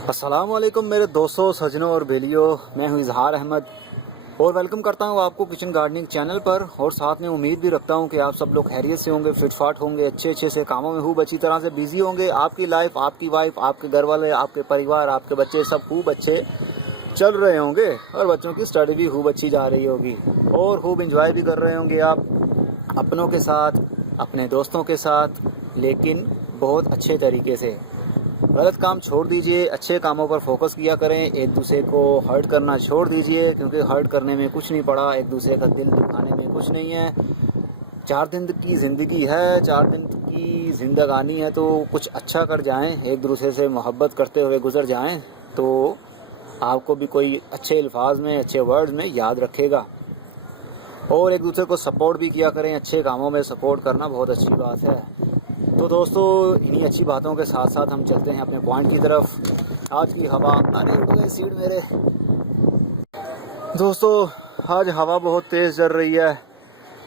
अस्सलामुअलैकुम मेरे दोस्तों, सजनों और बेलियों। मैं हूं इजहार अहमद और वेलकम करता हूं आपको किचन गार्डनिंग चैनल पर। और साथ में उम्मीद भी रखता हूं कि आप सब लोग खैरियत से होंगे, फिटफाट होंगे, अच्छे अच्छे से कामों में खूब अच्छी तरह से बिजी होंगे। आपकी लाइफ, आपकी वाइफ, आपके घर वाले, आपके परिवार, आपके बच्चे सब खूब अच्छे चल रहे होंगे और बच्चों की स्टडी भी खूब अच्छी जा रही होगी और खूब इंजॉय भी कर रहे होंगे आप अपनों के साथ, अपने दोस्तों के साथ, लेकिन बहुत अच्छे तरीके से। गलत काम छोड़ दीजिए, अच्छे कामों पर फोकस किया करें। एक दूसरे को हर्ट करना छोड़ दीजिए, क्योंकि हर्ट करने में कुछ नहीं पड़ा, एक दूसरे का दिल दुखाने में कुछ नहीं है। 4 दिन की ज़िंदगी है, 4 दिन की जिंदगानी है, तो कुछ अच्छा कर जाएं, एक दूसरे से मोहब्बत करते हुए गुजर जाएं, तो आपको भी कोई अच्छे अल्फाज में, अच्छे वर्ड्स में याद रखेगा। और एक दूसरे को सपोर्ट भी किया करें, अच्छे कामों में सपोर्ट करना बहुत अच्छी बात है। तो दोस्तों, इन्हीं अच्छी बातों के साथ साथ हम चलते हैं अपने पॉइंट की तरफ। आज की हवा, अरे उड़ गए सीड मेरे दोस्तों। आज हवा बहुत तेज़ चल रही है,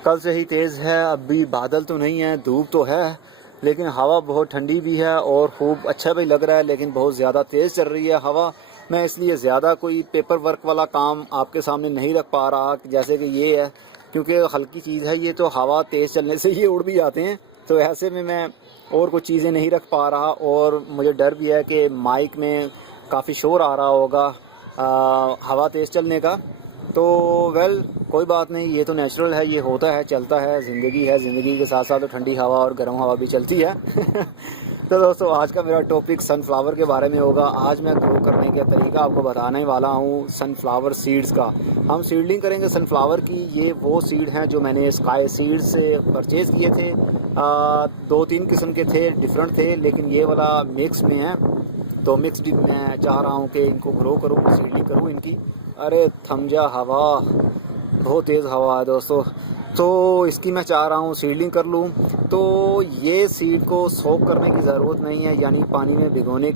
कल से ही तेज़ है। अभी बादल तो नहीं है, धूप तो है, लेकिन हवा बहुत ठंडी भी है और खूब अच्छा भी लग रहा है, लेकिन बहुत ज़्यादा तेज़ चल रही है हवा। मैं इसलिए ज़्यादा कोई पेपर वर्क वाला काम आपके सामने नहीं रख पा रहा, जैसे कि ये है, क्योंकि हल्की चीज़ है ये, तो हवा तेज़ चलने से ये उड़ भी जाते हैं। तो ऐसे में मैं और कुछ चीज़ें नहीं रख पा रहा और मुझे डर भी है कि माइक में काफ़ी शोर आ रहा होगा हवा तेज़ चलने का। तो कोई बात नहीं, ये तो नेचुरल है, ये होता है, चलता है, ज़िंदगी है, ज़िंदगी के साथ साथ तो ठंडी हवा और गर्म हवा भी चलती है। तो दोस्तों, आज का मेरा टॉपिक सनफ्लावर के बारे में होगा। आज मैं ग्रो करने का तरीका आपको बताने वाला हूँ सनफ्लावर सीड्स का। हम सीडलिंग करेंगे सनफ्लावर की। ये वो सीड हैं जो मैंने स्काई सीड्स से परचेज़ किए थे। 2-3 किस्म के थे, डिफरेंट थे, लेकिन ये वाला मिक्स में है। तो मिक्सड मैं चाह रहा हूँ कि इनको ग्रो करूँ, सीडलिंग करूँ इनकी। अरे थम जा हवा, बहुत तेज़ हवा है दोस्तों। तो इसकी मैं चाह रहा हूँ सीडलिंग कर लूँ। तो ये सीड को सोक करने की ज़रूरत नहीं है, यानी पानी में डिगोने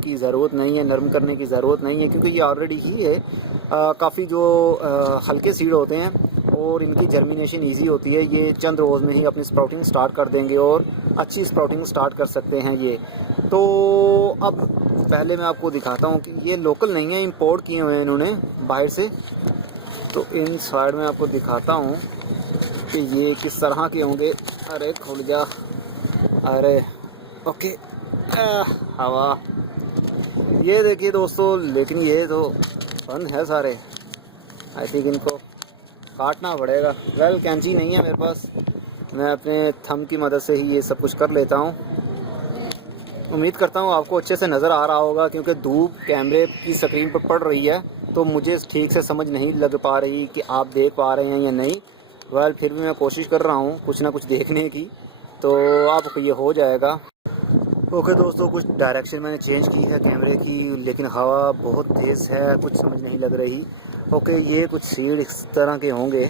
की ज़रूरत नहीं है, नरम करने की ज़रूरत नहीं है, क्योंकि ये ऑलरेडी ही है। काफ़ी जो हल्के सीड होते हैं और इनकी जर्मिनेशन इजी होती है। ये चंद रोज़ में ही अपनी स्प्राउटिंग स्टार्ट कर देंगे और अच्छी स्प्राउटिंग स्टार्ट कर सकते हैं ये। तो अब पहले मैं आपको दिखाता हूँ कि ये लोकल नहीं है, इंपोर्ट किए हुए हैं इन्होंने बाहर से। तो इन साइड में आपको दिखाता हूँ कि ये किस तरह के होंगे। अरे खुल जा, अरे ओके। हवा, ये देखिए दोस्तों, लेकिन ये तो बंद है सारे। आई थिंक इनको काटना पड़ेगा। कैंची नहीं है मेरे पास, मैं अपने थंब की मदद से ही ये सब कुछ कर लेता हूँ। उम्मीद करता हूँ आपको अच्छे से नज़र आ रहा होगा, क्योंकि धूप कैमरे की स्क्रीन पर पड़ रही है, तो मुझे ठीक से समझ नहीं लग पा रही कि आप देख पा रहे हैं या नहीं। फिर भी मैं कोशिश कर रहा हूँ कुछ ना कुछ देखने की, तो आपको ये हो जाएगा। ओके दोस्तों, कुछ डायरेक्शन मैंने चेंज की है कैमरे की, लेकिन हवा बहुत तेज़ है, कुछ समझ नहीं लग रही। ओके, ये कुछ सीड इस तरह के होंगे।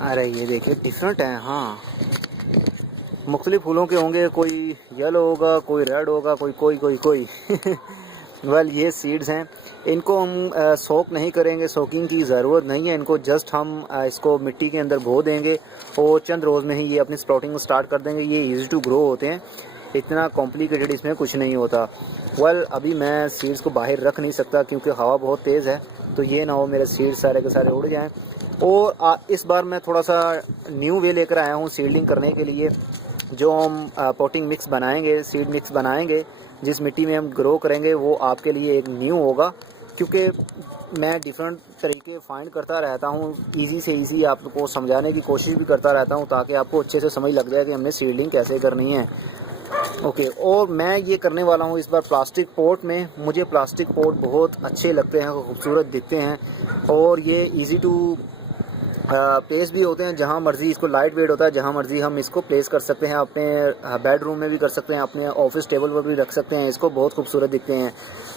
अरे ये देखिए, डिफरेंट हैं। हाँ, मुख्तलिफ फूलों के होंगे, कोई येलो होगा, कोई रेड होगा, कोई कोई कोई कोई ये सीड्स हैं। इनको हम सोक नहीं करेंगे, सोकिंग की ज़रूरत नहीं है इनको। जस्ट हम इसको मिट्टी के अंदर बो देंगे और चंद रोज़ में ही ये अपनी स्प्राउटिंग स्टार्ट कर देंगे। ये इजी टू ग्रो होते हैं, इतना कॉम्प्लिकेटेड इसमें कुछ नहीं होता। अभी मैं सीड्स को बाहर रख नहीं सकता क्योंकि हवा बहुत तेज़ है, तो ये ना हो मेरे सीड्स सारे के सारे उड़ जाएँ। और इस बार मैं थोड़ा सा न्यू वे लेकर आया हूँ सीडलिंग करने के लिए। जो हम पोटिंग मिक्स बनाएंगे, सीड मिक्स बनाएंगे, जिस मिट्टी में हम ग्रो करेंगे, वो आपके लिए एक न्यू होगा, क्योंकि मैं डिफरेंट तरीके फाइंड करता रहता हूँ, इजी से इजी आपको समझाने की कोशिश भी करता रहता हूँ, ताकि आपको अच्छे से समझ लग जाए कि हमने सीडलिंग कैसे करनी है। ओके, और मैं ये करने वाला हूँ इस बार प्लास्टिक पॉट में। मुझे प्लास्टिक पॉट बहुत अच्छे लगते हैं, खूबसूरत दिखते हैं, और ये इजी टू प्लेस भी होते हैं। जहाँ मर्ज़ी, इसको लाइट वेट होता है, जहाँ मर्ज़ी हम इसको प्लेस कर सकते हैं। अपने बेडरूम में भी कर सकते हैं, अपने ऑफिस टेबल पर भी रख सकते हैं। इसको बहुत खूबसूरत दिखते हैं।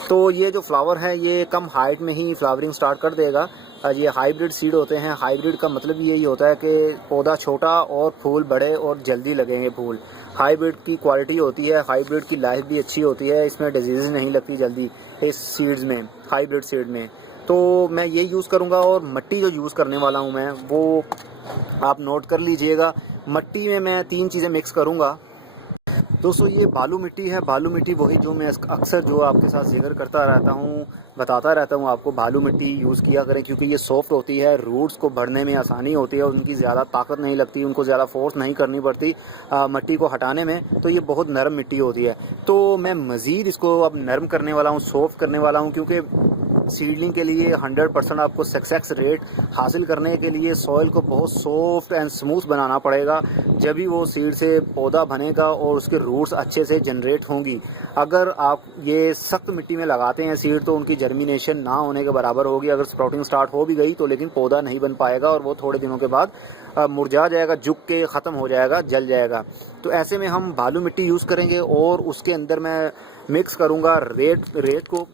तो ये जो फ्लावर है, ये कम हाइट में ही फ्लावरिंग स्टार्ट कर देगा। ये हाइब्रिड सीड होते हैं। हाइब्रिड का मतलब यही होता है कि पौधा छोटा और फूल बड़े और जल्दी लगेंगे फूल। हाइब्रिड की क्वालिटी होती है, हाइब्रिड की लाइफ भी अच्छी होती है, इसमें डिजीज़ नहीं लगती जल्दी इस सीड्स में, हाइब्रिड सीड में। तो मैं ये यूज़ करूँगा। और मिट्टी जो यूज़ करने वाला हूँ मैं, वो आप नोट कर लीजिएगा। मिट्टी में मैं 3 चीज़ें मिक्स करूँगा। दोस्तों ये बालू मिट्टी है, बालू मिट्टी वही जो मैं अक्सर जो आपके साथ जिक्र करता रहता हूँ, बताता रहता हूँ आपको, बालू मिट्टी यूज़ किया करें क्योंकि ये सॉफ्ट होती है, रूट्स को बढ़ने में आसानी होती है, उनकी ज़्यादा ताकत नहीं लगती, उनको ज़्यादा फोर्स नहीं करनी पड़ती मिट्टी को हटाने में, तो ये बहुत नरम मिट्टी होती है। तो मैं मज़ीद इसको अब नरम करने वाला हूँ, सॉफ्ट करने वाला हूँ, क्योंकि सीडलिंग के लिए 100% आपको सक्सेस रेट हासिल करने के लिए सॉइल को बहुत सॉफ्ट एंड स्मूथ बनाना पड़ेगा, जब भी वो सीड से पौधा बनेगा और उसके रूट्स अच्छे से जनरेट होंगी। अगर आप ये सख्त मिट्टी में लगाते हैं सीड तो उनकी जर्मिनेशन ना होने के बराबर होगी। अगर स्प्राउटिंग स्टार्ट हो भी गई तो लेकिन पौधा नहीं बन पाएगा और वो थोड़े दिनों के बाद मुरझा जाएगा, झुक के ख़त्म हो जाएगा, जल जाएगा। तो ऐसे में हम बालू मिट्टी यूज़ करेंगे और उसके अंदर मैं मिक्स करूँगा रेत को।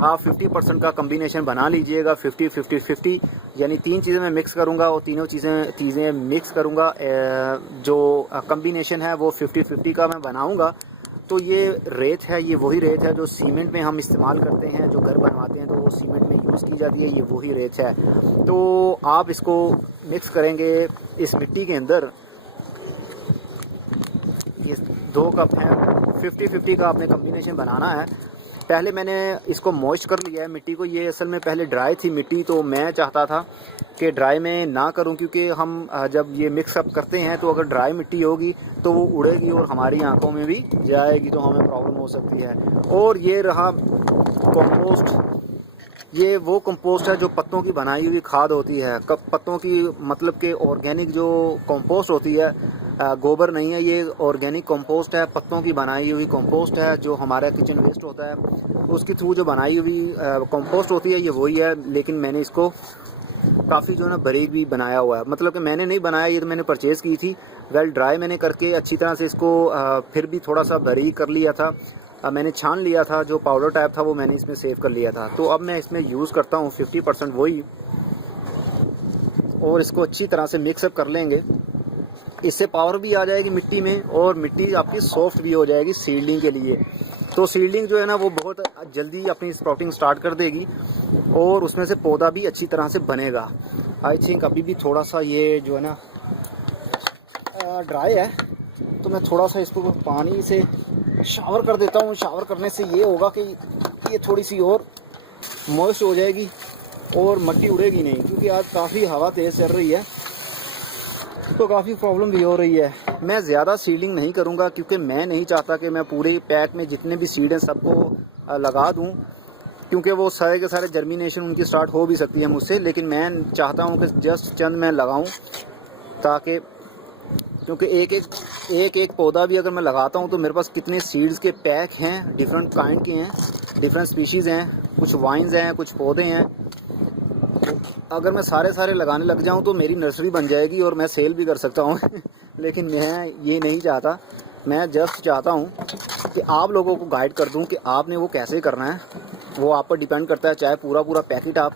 आप 50% का कम्बिनेशन बना लीजिएगा, 50-50-50, यानी 3 चीज़ें मैं मिक्स करूँगा और तीनों चीज़ें मिक्स करूँगा। जो कम्बिनेशन है वो 50-50 का मैं बनाऊँगा। तो ये रेत है, ये वही रेत है जो सीमेंट में हम इस्तेमाल करते हैं, जो घर बनवाते हैं तो वो सीमेंट में यूज़ की जाती है, ये वही रेत है। तो आप इसको मिक्स करेंगे इस मिट्टी के अंदर। ये 2 कप हैं, 50-50 का आपने कम्बिनेशन बनाना है। पहले मैंने इसको मॉइस्ट कर लिया है मिट्टी को। ये असल में पहले ड्राई थी मिट्टी, तो मैं चाहता था कि ड्राई में ना करूं, क्योंकि हम जब ये मिक्सअप करते हैं तो अगर ड्राई मिट्टी होगी तो वो उड़ेगी और हमारी आंखों में भी जाएगी, तो हमें प्रॉब्लम हो सकती है। और ये रहा कंपोस्ट, ये वो कंपोस्ट है जो पत्तों की बनाई हुई खाद होती है। पत्तों की मतलब कि ऑर्गेनिक जो कंपोस्ट होती है, गोबर नहीं है, ये ऑर्गेनिक कंपोस्ट है, पत्तों की बनाई हुई कंपोस्ट है। जो हमारा किचन वेस्ट होता है उसके थ्रू जो बनाई हुई कंपोस्ट होती है, ये वही है। लेकिन मैंने इसको काफ़ी जो है ना बारीक भी बनाया हुआ है, मतलब कि मैंने नहीं बनाया, ये तो मैंने परचेज़ की थी। वेल ड्राई मैंने करके अच्छी तरह से इसको फिर भी थोड़ा सा बारीक कर लिया था। मैंने छान लिया था, जो पाउडर टाइप था वो मैंने इसमें सेव कर लिया था। तो अब मैं इसमें यूज़ करता हूँ 50% वही, और इसको अच्छी तरह से मिक्सअप कर लेंगे। इससे पावर भी आ जाएगी मिट्टी में और मिट्टी आपकी सॉफ्ट भी हो जाएगी सीडलिंग के लिए। तो सीडलिंग जो है ना वो बहुत जल्दी अपनी स्प्राउटिंग स्टार्ट कर देगी और उसमें से पौधा भी अच्छी तरह से बनेगा। आई थिंक अभी भी थोड़ा सा ये जो है ना ड्राई है, तो मैं थोड़ा सा इसको पानी से शावर कर देता हूँ। शावर करने से ये होगा कि ये थोड़ी सी और मॉइस्ट हो जाएगी और मिट्टी उड़ेगी नहीं, क्योंकि आज काफ़ी हवा तेज़ चल रही है तो काफ़ी प्रॉब्लम भी हो रही है। मैं ज़्यादा सीडिंग नहीं करूँगा क्योंकि मैं नहीं चाहता कि मैं पूरे पैक में जितने भी सीड हैं सबको लगा दूँ, क्योंकि वो सारे के सारे जर्मिनेशन उनकी स्टार्ट हो भी सकती है मुझसे। लेकिन मैं चाहता हूँ कि जस्ट चंद मैं लगाऊँ, ताकि क्योंकि एक एक पौधा भी अगर मैं लगाता हूँ तो मेरे पास कितने सीड्स के पैक हैं, डिफरेंट काइंड के हैं, डिफरेंट स्पीशीज़ हैं, कुछ वाइन्स हैं, कुछ पौधे हैं। अगर मैं सारे लगाने लग जाऊं तो मेरी नर्सरी बन जाएगी और मैं सेल भी कर सकता हूं लेकिन मैं ये नहीं चाहता। मैं जस्ट चाहता हूं कि आप लोगों को गाइड कर दूं कि आपने वो कैसे करना है, वो आप पर डिपेंड करता है। चाहे पूरा पैकेट आप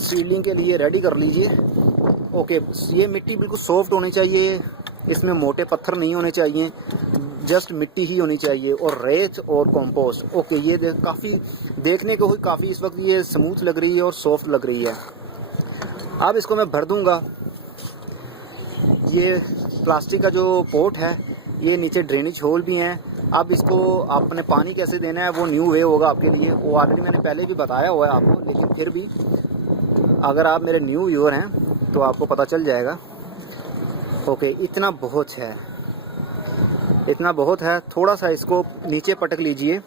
सीडलिंग के लिए रेडी कर लीजिए। ओके, ये मिट्टी बिल्कुल सॉफ्ट होनी चाहिए, इसमें मोटे पत्थर नहीं होने चाहिए, जस्ट मिट्टी ही होनी चाहिए, और रेत और कंपोस्ट। ओके, ये काफ़ी देखने को काफ़ी इस वक्त ये स्मूथ लग रही है और सॉफ्ट लग रही है। अब इसको मैं भर दूंगा। ये प्लास्टिक का जो पोट है, ये नीचे ड्रेनेज होल भी हैं। अब इसको आपने पानी कैसे देना है वो न्यू वे होगा आपके लिए, वो ऑलरेडी मैंने पहले भी बताया हुआ है आपको, लेकिन फिर भी अगर आप मेरे न्यू व्यूअर हैं तो आपको पता चल जाएगा। ओके, इतना बहुत है, इतना बहुत है। थोड़ा सा इसको नीचे पटक लीजिए।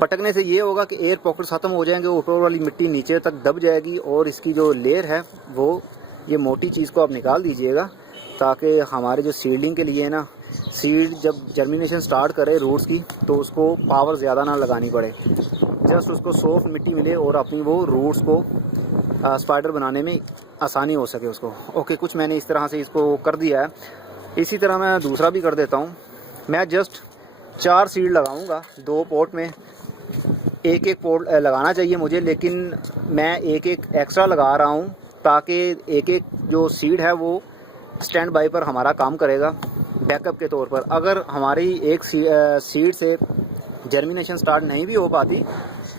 पटकने से ये होगा कि एयर पॉकेट्स ख़त्म हो जाएंगे, ऊपर वाली मिट्टी नीचे तक दब जाएगी और इसकी जो लेयर है वो, ये मोटी चीज़ को आप निकाल दीजिएगा, ताकि हमारे जो सीडलिंग के लिए है ना, सीड जब जर्मिनेशन स्टार्ट करे रूट्स की तो उसको पावर ज़्यादा ना लगानी पड़े, जस्ट उसको सॉफ्ट मिट्टी मिले और अपनी वो रूट्स को स्पाइडर बनाने में आसानी हो सके उसको। ओके, कुछ मैंने इस तरह से इसको कर दिया है। इसी तरह मैं दूसरा भी कर देता हूँ। मैं जस्ट 4 सीड लगाऊंगा 2 पॉट में। एक पॉट लगाना चाहिए मुझे, लेकिन मैं एक एक्स्ट्रा लगा रहा हूँ ताकि एक जो सीड है वो स्टैंड बाई पर हमारा काम करेगा बैकअप के तौर पर। अगर हमारी एक सीड से जर्मिनेशन स्टार्ट नहीं भी हो पाती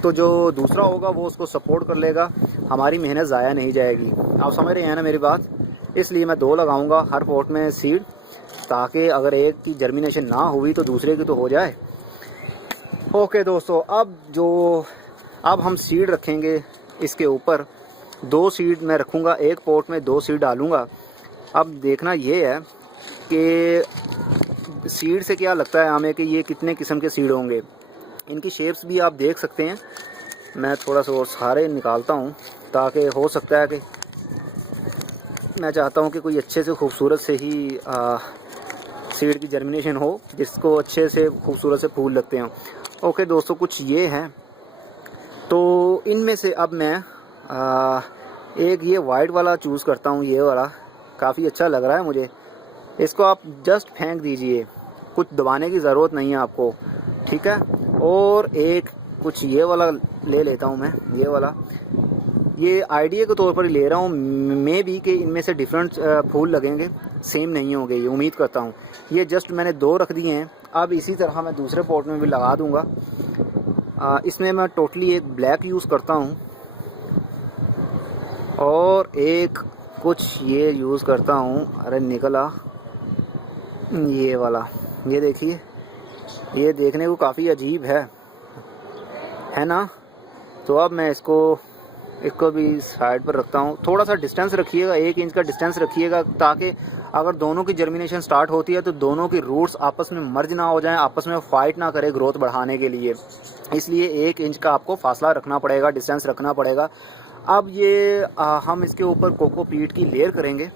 तो जो दूसरा होगा वो उसको सपोर्ट कर लेगा, हमारी मेहनत ज़ाया नहीं जाएगी। आप समझ रहे हैं ना मेरी बात? इसलिए मैं 2 लगाऊंगा हर पॉट में सीड। ताकि अगर एक की जर्मिनेशन ना हुई तो दूसरे की तो हो जाए। ओके दोस्तों, अब हम सीड रखेंगे इसके ऊपर। 2 सीड मैं रखूँगा, एक पॉट में 2 सीड डालूँगा। अब देखना ये है कि सीड से क्या लगता है हमें कि ये कितने किस्म के सीड होंगे। इनकी शेप्स भी आप देख सकते हैं। मैं थोड़ा सा और सारे निकालता हूँ ताकि हो सकता है कि मैं चाहता हूँ कि कोई अच्छे से खूबसूरत से ही सीड की जर्मिनेशन हो, जिसको अच्छे से खूबसूरत से फूल लगते हैं। ओके दोस्तों, कुछ ये हैं। तो इनमें से अब मैं एक ये वाइट वाला चूज़ करता हूँ। ये वाला काफ़ी अच्छा लग रहा है मुझे। इसको आप जस्ट फेंक दीजिए, कुछ दबाने की ज़रूरत नहीं है आपको, ठीक है। और एक कुछ ये वाला ले लेता हूँ मैं। ये वाला, ये आइडिया के तौर पर ही ले रहा हूँ, मे भी कि इनमें से डिफरेंट फूल लगेंगे, सेम नहीं होंगे, ये उम्मीद करता हूँ। ये जस्ट मैंने 2 रख दिए हैं। अब इसी तरह मैं दूसरे पॉट में भी लगा दूँगा। इसमें मैं टोटली एक ब्लैक यूज़ करता हूँ और एक कुछ ये यूज़ करता हूँ। अरे निकला ये वाला, ये देखिए, ये देखने को काफ़ी अजीब है ना। तो अब मैं इसको भी साइड पर रखता हूँ। थोड़ा सा डिस्टेंस रखिएगा, 1 इंच का डिस्टेंस रखिएगा, ताकि अगर दोनों की जर्मिनेशन स्टार्ट होती है तो दोनों की रूट्स आपस में मर्ज ना हो जाएं, आपस में फाइट ना करे ग्रोथ बढ़ाने के लिए। इसलिए 1 इंच का आपको फासला रखना पड़ेगा, डिस्टेंस रखना पड़ेगा। अब ये हम इसके ऊपर कोकोपीट की लेयर करेंगे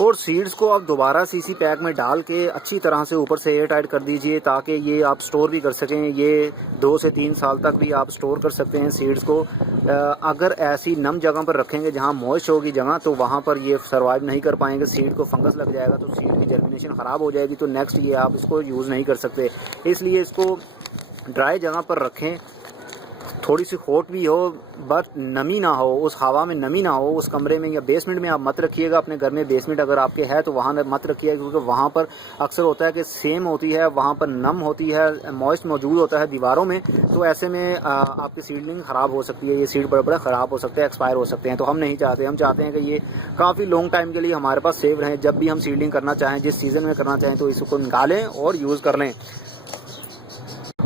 और सीड्स को आप दोबारा सीसी पैक में डाल के अच्छी तरह से ऊपर से एयर टाइट कर दीजिए, ताकि ये आप स्टोर भी कर सकें। ये 2 से 3 साल तक भी आप स्टोर कर सकते हैं सीड्स को। अगर ऐसी नम जगह पर रखेंगे जहां मॉइस्ट होगी जगह, तो वहां पर ये सर्वाइव नहीं कर पाएंगे। सीड को फंगस लग जाएगा तो सीड की जर्मिनेशन ख़राब हो जाएगी, तो नेक्स्ट ये आप इसको यूज़ नहीं कर सकते। इसलिए इसको ड्राई जगह पर रखें, थोड़ी सी हॉट भी हो, बट नमी ना हो, उस हवा में नमी ना हो। उस कमरे में या बेसमेंट में आप मत रखिएगा। अपने घर में बेसमेंट अगर आपके है तो वहाँ मत रखिएगा, क्योंकि वहाँ पर अक्सर होता है कि सेम होती है, वहाँ पर नम होती है, मॉइस्ट मौजूद होता है दीवारों में। तो ऐसे में आपकी सीडलिंग ख़राब हो सकती है, ये सीड बड़े बड़े ख़राब हो सकते हैं, एक्सपायर हो सकते हैं। तो हम नहीं चाहते, हम चाहते हैं कि ये काफ़ी लॉन्ग टाइम के लिए हमारे पास सेव रहें। जब भी हम सीडलिंग करना चाहें, जिस सीज़न में करना चाहें, तो इसको निकालें और यूज़ कर लें।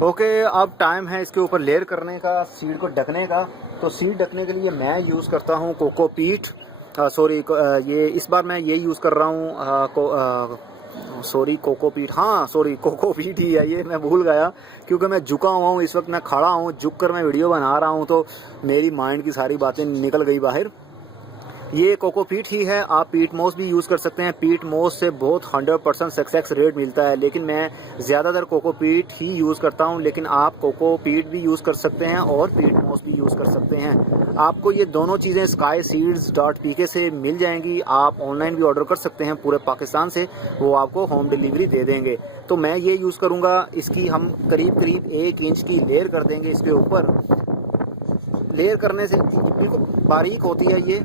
ओके, अब टाइम है इसके ऊपर लेयर करने का, सीड को ढकने का। तो सीड ढकने के लिए मैं यूज़ करता हूँ कोकोपीट। ये इस बार मैं ये यूज़ कर रहा हूँ कोकोपीट ही है ये, मैं भूल गया क्योंकि मैं झुका हुआ हूँ इस वक्त। मैं खड़ा हूँ, झुक कर मैं वीडियो बना रहा हूँ, तो मेरी माइंड की सारी बातें निकल गई बाहर। ये कोकोपीट ही है। आप पीट मोस भी यूज़ कर सकते हैं। पीट मोस से बहुत 100% सक्सेस रेट मिलता है, लेकिन मैं ज़्यादातर कोकोपीट ही यूज़ करता हूं। लेकिन आप कोकोपीट भी यूज़ कर सकते हैं और पीट मोस भी यूज़ कर सकते हैं। आपको ये दोनों चीज़ें skyseeds.pk से मिल जाएंगी। आप ऑनलाइन भी ऑर्डर कर सकते हैं पूरे पाकिस्तान से, वो आपको होम डिलीवरी दे देंगे। तो मैं ये यूज़ करूँगा। इसकी हम करीब 1 इंच की लेयर कर देंगे इसके ऊपर। लेयर करने से बिल्कुल बारीक होती है ये,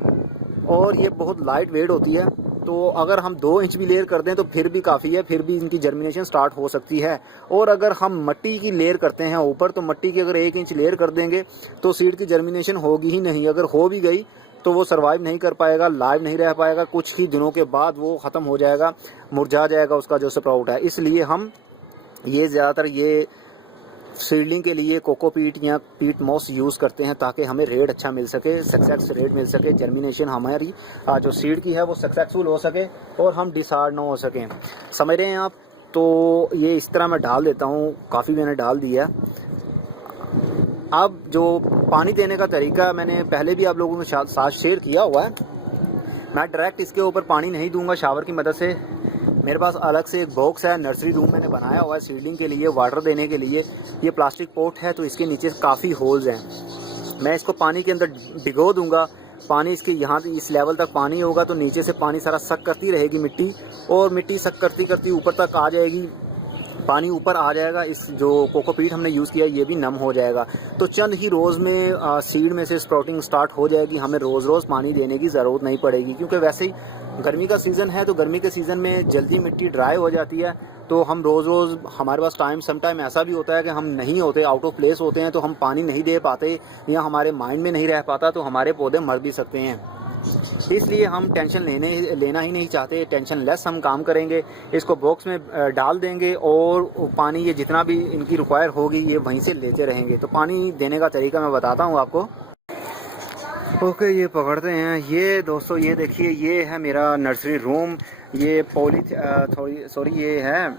और ये बहुत लाइट वेट होती है। तो अगर हम 2 इंच भी लेयर कर दें तो फिर भी काफ़ी है, फिर भी इनकी जर्मिनेशन स्टार्ट हो सकती है। और अगर हम मट्टी की लेयर करते हैं ऊपर, तो मट्टी की अगर 1 इंच लेयर कर देंगे तो सीड की जर्मिनेशन होगी ही नहीं। अगर हो भी गई तो वो सर्वाइव नहीं कर पाएगा, लाइव नहीं रह पाएगा। कुछ ही दिनों के बाद वो ख़त्म हो जाएगा, मुरझा जाएगा उसका जो स्प्राउट है। इसलिए हम ये ज़्यादातर ये सीडलिंग के लिए कोकोपीट या पीट मॉस यूज़ करते हैं, ताकि हमें रेट अच्छा मिल सके, सक्सेस रेट मिल सके, जर्मिनेशन हमारी जो सीड की है वो सक्सेसफुल हो सके और हम डिसहार्ड ना हो सकें। समझ रहे हैं आप? तो ये इस तरह मैं डाल देता हूँ, काफ़ी मैंने डाल दिया। अब जो पानी देने का तरीका मैंने पहले भी आप लोगों के साथ शेयर किया हुआ है। मैं डायरेक्ट इसके ऊपर पानी नहीं दूंगा शावर की मदद से। मेरे पास अलग से एक बॉक्स है, नर्सरी रूम मैंने बनाया हुआ है सीडलिंग के लिए, वाटर देने के लिए। ये प्लास्टिक पॉट है, तो इसके नीचे काफ़ी होल्स हैं। मैं इसको पानी के अंदर भिगो दूंगा। पानी इसके यहाँ इस लेवल तक पानी होगा, तो नीचे से पानी सारा सक करती रहेगी मिट्टी, और मिट्टी सक करती करती ऊपर तक आ जाएगी। पानी ऊपर आ जाएगा। इस जो कोकोपीट हमने यूज़ किया ये भी नम हो जाएगा। तो चंद ही रोज़ में सीड में से स्प्राउटिंग स्टार्ट हो जाएगी। हमें रोज़ रोज़ पानी देने की ज़रूरत नहीं पड़ेगी, क्योंकि वैसे ही गर्मी का सीज़न है, तो गर्मी के सीज़न में जल्दी मिट्टी ड्राई हो जाती है। तो हम रोज़ रोज़ हमारे पास सम टाइम ऐसा भी होता है कि हम नहीं होते, आउट ऑफ प्लेस होते हैं, तो हम पानी नहीं दे पाते या हमारे माइंड में नहीं रह पाता, तो हमारे पौधे मर भी सकते हैं। इसलिए हम टेंशन लेना ही नहीं चाहते, टेंशन लेस हम काम करेंगे। इसको बॉक्स में डाल देंगे और पानी ये जितना भी इनकी रिक्वायर होगी ये वहीं से लेते रहेंगे। तो पानी देने का तरीका मैं बताता हूँ आपको। ओके, ये पकड़ते हैं। ये दोस्तों ये देखिए, ये है मेरा नर्सरी रूम। ये ये है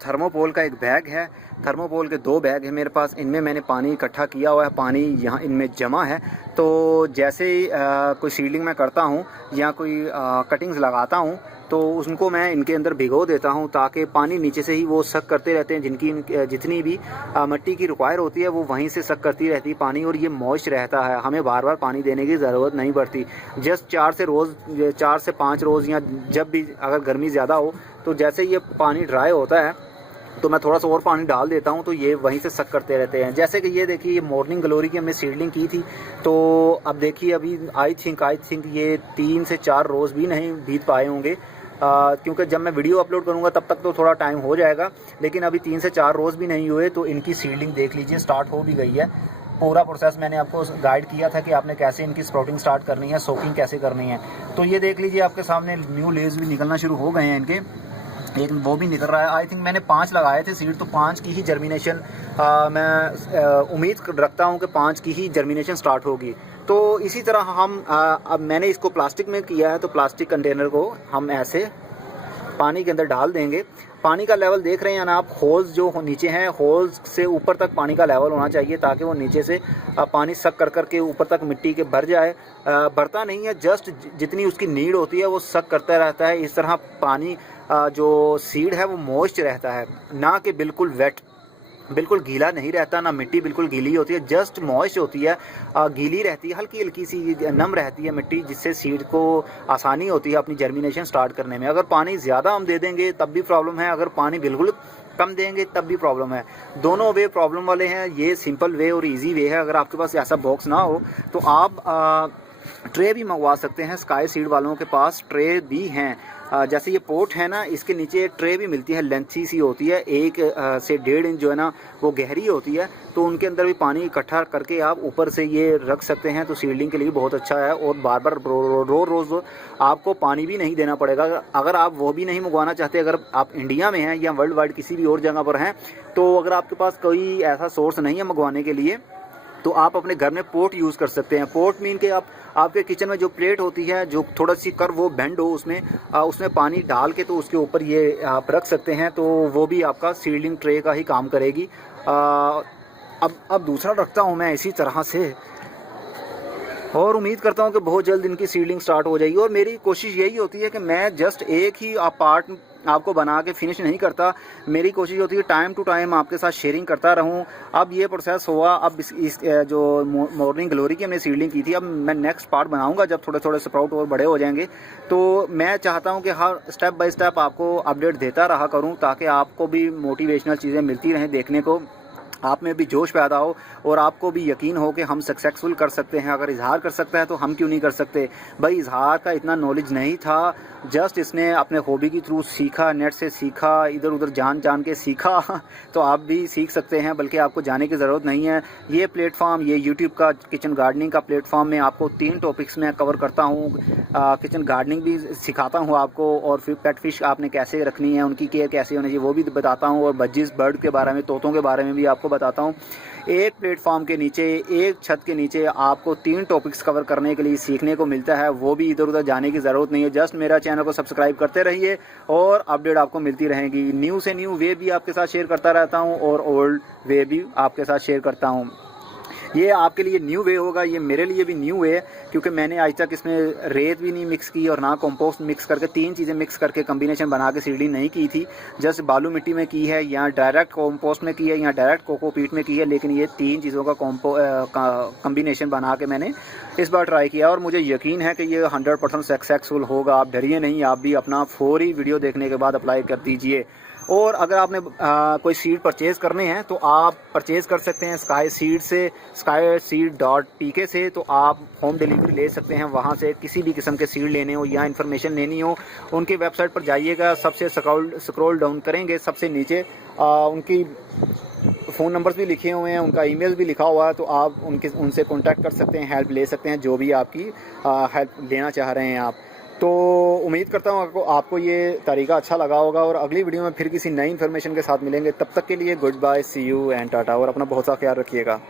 थर्मोपोल का एक बैग है। थर्मोपोल के 2 बैग है मेरे पास। इनमें मैंने पानी इकट्ठा किया हुआ है, पानी यहाँ इनमें जमा है। तो जैसे ही कोई सीडलिंग मैं करता हूँ या कोई कटिंग्स लगाता हूँ तो उनको मैं इनके अंदर भिगो देता हूँ, ताकि पानी नीचे से ही वो सक करते रहते हैं। जितनी भी मिट्टी की रिक्वायर होती है वो वहीं से सक करती रहती है पानी, और ये मॉइस्ट रहता है। हमें बार बार पानी देने की ज़रूरत नहीं पड़ती। जस्ट 4 से 5 रोज़ या जब भी अगर गर्मी ज़्यादा हो तो जैसे ये पानी ड्राई होता है तो मैं थोड़ा सा और पानी डाल देता हूँ, तो ये वहीं से सक करते रहते हैं। जैसे कि ये देखिए, ये मॉर्निंग ग्लोरी की हमने सीडलिंग की थी। तो अब देखिए, अभी आई थिंक ये 3 से 4 रोज़ भी नहीं बीत पाए होंगे, क्योंकि जब मैं वीडियो अपलोड करूँगा तब तक तो थोड़ा टाइम हो जाएगा। लेकिन अभी 3 से 4 रोज़ भी नहीं हुए तो इनकी सीडलिंग देख लीजिए स्टार्ट हो भी गई है। पूरा प्रोसेस मैंने आपको गाइड किया था कि आपने कैसे इनकी स्प्राउटिंग स्टार्ट करनी है, सोकिंग कैसे करनी है। तो ये देख लीजिए, आपके सामने न्यू लीव्स भी निकलना शुरू हो गए हैं इनके, एक वो भी निकल रहा है। आई थिंक मैंने 5 लगाए थे सीड, तो 5 की ही जर्मिनेशन मैं उम्मीद रखता हूँ कि 5 की ही जर्मिनेशन स्टार्ट होगी। तो इसी तरह हम अब मैंने इसको प्लास्टिक में किया है, तो प्लास्टिक कंटेनर को हम ऐसे पानी के अंदर डाल देंगे। पानी का लेवल देख रहे हैं ना आप, होल्स जो नीचे हैं, होल्स से ऊपर तक पानी का लेवल होना चाहिए, ताकि वो नीचे से पानी सक कर करके ऊपर तक मिट्टी के भर जाए। भरता नहीं है, जस्ट जितनी उसकी नीड होती है वो सक करता रहता है। इस तरह पानी जो सीड है वो मॉइस्ट रहता है, ना कि बिल्कुल वेट, बिल्कुल गीला नहीं रहता। ना मिट्टी बिल्कुल गीली होती है, जस्ट मॉइस्ट होती है, गीली रहती है, हल्की हल्की सी नम रहती है मिट्टी, जिससे सीड को आसानी होती है अपनी जर्मिनेशन स्टार्ट करने में। अगर पानी ज़्यादा हम दे देंगे तब भी प्रॉब्लम है, अगर पानी बिल्कुल कम देंगे तब भी प्रॉब्लम है। दोनों वे प्रॉब्लम वाले हैं। ये सिंपल वे और इजी वे है। अगर आपके पास ऐसा बॉक्स ना हो तो आप ट्रे भी मंगवा सकते हैं। स्काई सीड वालों के पास ट्रे भी हैं। जैसे ये पोट है ना, इसके नीचे ट्रे भी मिलती है, लेंथी सी होती है, 1 से 1.5 इंच जो है ना वो गहरी होती है। तो उनके अंदर भी पानी इकट्ठा करके आप ऊपर से ये रख सकते हैं, तो सीडलिंग के लिए बहुत अच्छा है। और बार बार रोज़ आपको पानी भी नहीं देना पड़ेगा। अगर आप वो भी नहीं मंगवाना चाहते, अगर आप इंडिया में हैं या वर्ल्ड वाइड किसी भी और जगह पर हैं, तो अगर आपके पास कोई ऐसा सोर्स नहीं है मंगवाने के लिए, तो आप अपने घर में पोट यूज़ कर सकते हैं। पोट मीन के आपके किचन में जो प्लेट होती है, जो थोड़ा सी कर वो बेंड हो, उसमें पानी डाल के तो उसके ऊपर ये आप रख सकते हैं, तो वो भी आपका सीडलिंग ट्रे का ही काम करेगी। अब दूसरा रखता हूँ मैं इसी तरह से, और उम्मीद करता हूँ कि बहुत जल्द इनकी सीडलिंग स्टार्ट हो जाएगी। और मेरी कोशिश यही होती है कि मैं जस्ट एक ही पार्ट आपको बना के फिनिश नहीं करता। मेरी कोशिश होती है टाइम टू टाइम आपके साथ शेयरिंग करता रहूं। अब ये प्रोसेस हुआ, अब इस जो मॉर्निंग ग्लोरी की हमने सीडलिंग की थी, अब मैं नेक्स्ट पार्ट बनाऊंगा जब थोड़े थोड़े स्प्राउट और बड़े हो जाएंगे। तो मैं चाहता हूं कि हर स्टेप बाय स्टेप आपको अपडेट देता रहा करूं, ताकि आपको भी मोटिवेशनल चीज़ें मिलती रहें देखने को, आप में भी जोश पैदा हो और आपको भी यकीन हो कि हम सक्सेसफुल कर सकते हैं। अगर इजहार कर सकता है तो हम क्यों नहीं कर सकते। भाई इजहार का इतना नॉलेज नहीं था, जस्ट इसने अपने हॉबी के थ्रू सीखा, नेट से सीखा, इधर उधर जान के सीखा। तो आप भी सीख सकते हैं, बल्कि आपको जाने की ज़रूरत नहीं है। ये प्लेटफॉर्म, ये यूट्यूब का किचन गार्डनिंग का प्लेटफॉर्म में आपको 3 टॉपिक्स में कवर करता हूँ। किचन गार्डनिंग भी सिखाता हूँ आपको, और फिर पेट फिश आपने कैसे रखनी है, उनकी केयर कैसे होनी चाहिए वो भी बताता हूँ, और बज्जिस बर्ड के बारे में, तोतों के बारे में भी आपको बताता हूँ। एक प्लेटफॉर्म के नीचे, एक छत के नीचे आपको 3 टॉपिक्स कवर करने के लिए सीखने को मिलता है। वो भी इधर उधर जाने की ज़रूरत नहीं है। जस्ट मेरा चैनल को सब्सक्राइब करते रहिए और अपडेट आपको मिलती रहेंगी। न्यू से न्यू वे भी आपके साथ शेयर करता रहता हूँ, और ओल्ड वे भी आपके साथ शेयर करता हूँ। ये आपके लिए न्यू वे होगा, ये मेरे लिए भी न्यू वे है, क्योंकि मैंने आज तक इसमें रेत भी नहीं मिक्स की और ना कंपोस्ट मिक्स करके, 3 चीज़ें मिक्स करके कम्बिनेशन बना के सीडलिंग नहीं की थी। जस्ट बालू मिट्टी में की है, या डायरेक्ट कंपोस्ट में की है, या डायरेक्ट कोकोपीट में की है। लेकिन ये 3 चीज़ों का कम्बिनेशन बना के मैंने इस बार ट्राई किया, और मुझे यकीन है कि ये 100% सक्सेसफुल होगा। आप डरिए नहीं, आप भी अपना फौरी वीडियो देखने के बाद अप्लाई कर दीजिए। और अगर आपने कोई सीड परचेज़ करने हैं तो आप परचेज़ कर सकते हैं स्काई सीड से, skyseed.pk से। तो आप होम डिलीवरी ले सकते हैं वहाँ से। किसी भी किस्म के सीड लेने हो या इन्फॉर्मेशन लेनी हो, उनकी वेबसाइट पर जाइएगा, सबसे स्क्रॉल डाउन करेंगे, सबसे नीचे उनकी फ़ोन नंबर्स भी लिखे हुए हैं, उनका ईमेल भी लिखा हुआ है, तो आप उनसे कांटेक्ट कर सकते हैं, हेल्प ले सकते हैं, जो भी आपकी हेल्प लेना चाह रहे हैं आप। तो उम्मीद करता हूँ आपको ये तरीका अच्छा लगा होगा, और अगली वीडियो में फिर किसी नई इन्फॉर्मेशन के साथ मिलेंगे। तब तक के लिए good bye, see you and tata, और अपना बहुत सा ख्याल रखिएगा।